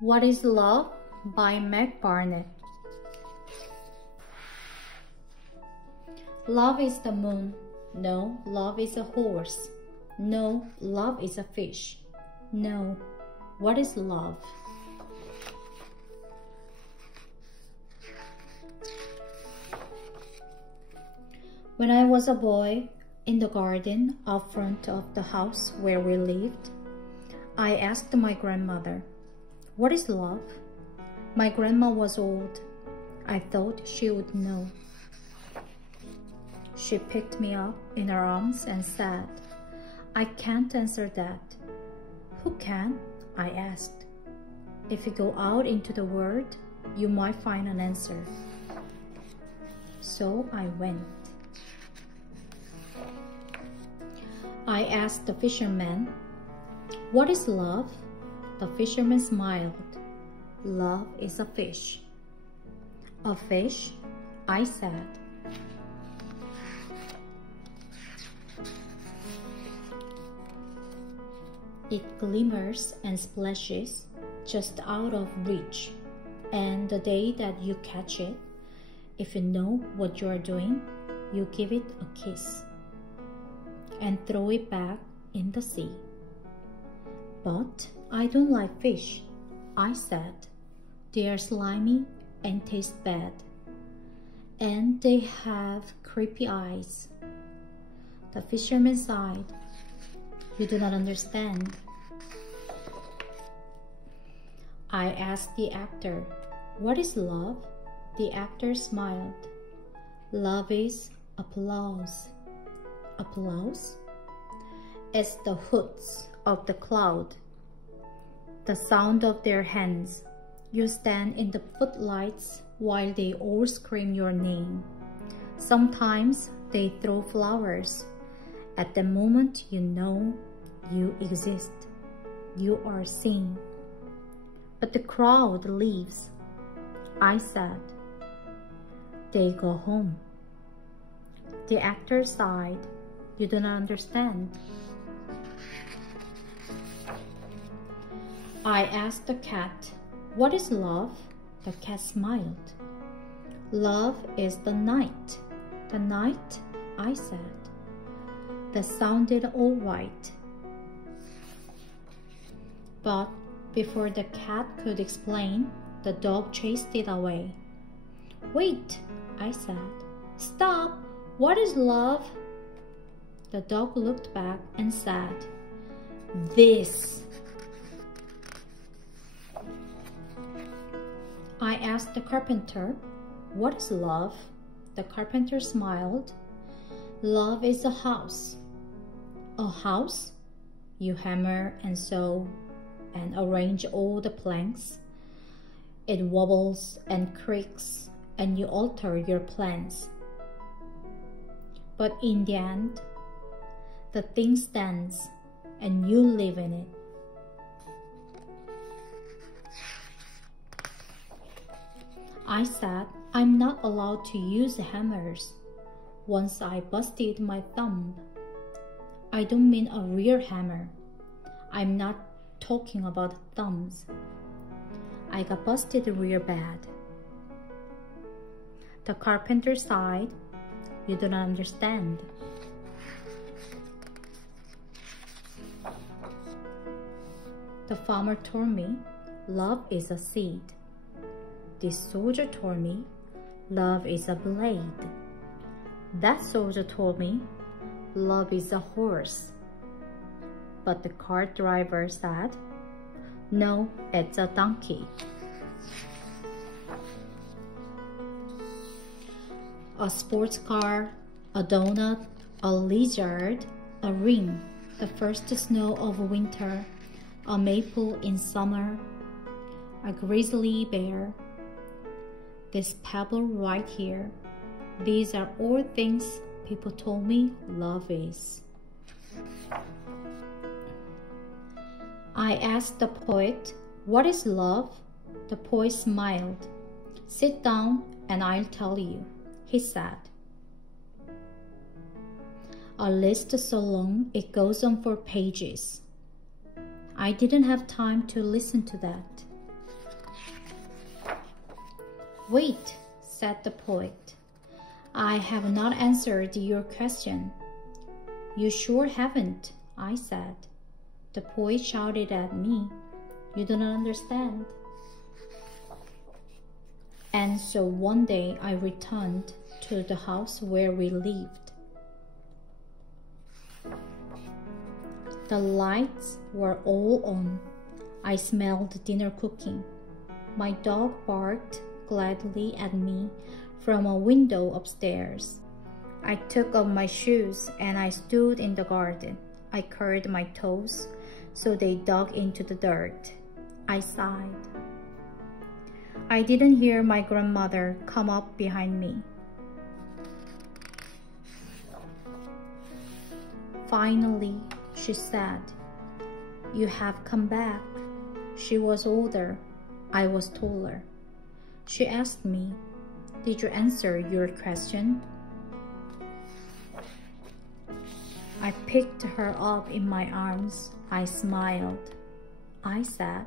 What is Love by Mac Barnett. Love is the moon. No, love is a horse. No, love is a fish. No, what is love? When I was a boy, in the garden out front of the house where we lived, I asked my grandmother, "What is love?" My grandma was old. I thought she would know. She picked me up in her arms and said, "I can't answer that." "Who can?" I asked. "If you go out into the world, you might find an answer." So I went. I asked the fisherman, "What is love?" The fisherman smiled. "Love is a fish." "A fish?" I said. It glimmers and splashes just out of reach, and the day that you catch it, if you know what you are doing, you give it a kiss and throw it back in the sea. "But I don't like fish," I said. "They are slimy and taste bad, and they have creepy eyes." The fisherman sighed. "You do not understand." I asked the actor, "What is love?" The actor smiled. "Love is applause." Applause? It's the hoots of the crowd, the sound of their hands. You stand in the footlights while they all scream your name. Sometimes they throw flowers. At the moment you know you exist, you are seen. But the crowd leaves. I said, "They go home." The actor sighed. "You do not understand." I asked the cat, "What is love?" The cat smiled. "Love is the night." "The night?" I said. That sounded all right. But before the cat could explain, the dog chased it away. "Wait," I said. "Stop! What is love?" The dog looked back and said, "This." I asked the carpenter, "What is love?" The carpenter smiled. "Love is a house." "A house?" You hammer and saw and arrange all the planks. It wobbles and creaks and you alter your plans. But in the end, the thing stands and you live in it. I said, "I'm not allowed to use hammers. Once I busted my thumb." I don't mean a real hammer. I'm not talking about thumbs. I got busted real bad. The carpenter sighed. "You do not understand." The farmer told me, "Love is a seed." The soldier told me, "Love is a blade." That soldier told me, "Love is a horse." But the cart driver said, "No, it's a donkey." A sports car, a donut, a lizard, a ring, the first snow of winter, a maple in summer, a grizzly bear, this pebble right here. These are all things people told me love is. I asked the poet, "What is love?" The poet smiled. "Sit down and I'll tell you," he said. A list so long it goes on for pages. I didn't have time to listen to that. Wait, said the poet. I have not answered your question. You sure haven't, I said. The poet shouted at me. You do not understand. And so one day I returned to the house where we lived. The lights were all on. I smelled dinner cooking. My dog barked gladly at me from a window upstairs. I took off my shoes and I stood in the garden. I curled my toes so they dug into the dirt. I sighed. I didn't hear my grandmother come up behind me. Finally, she said, "You have come back." She was older. I was taller. She asked me, "Did you answer your question?" I picked her up in my arms. I smiled. I said,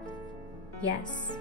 "Yes."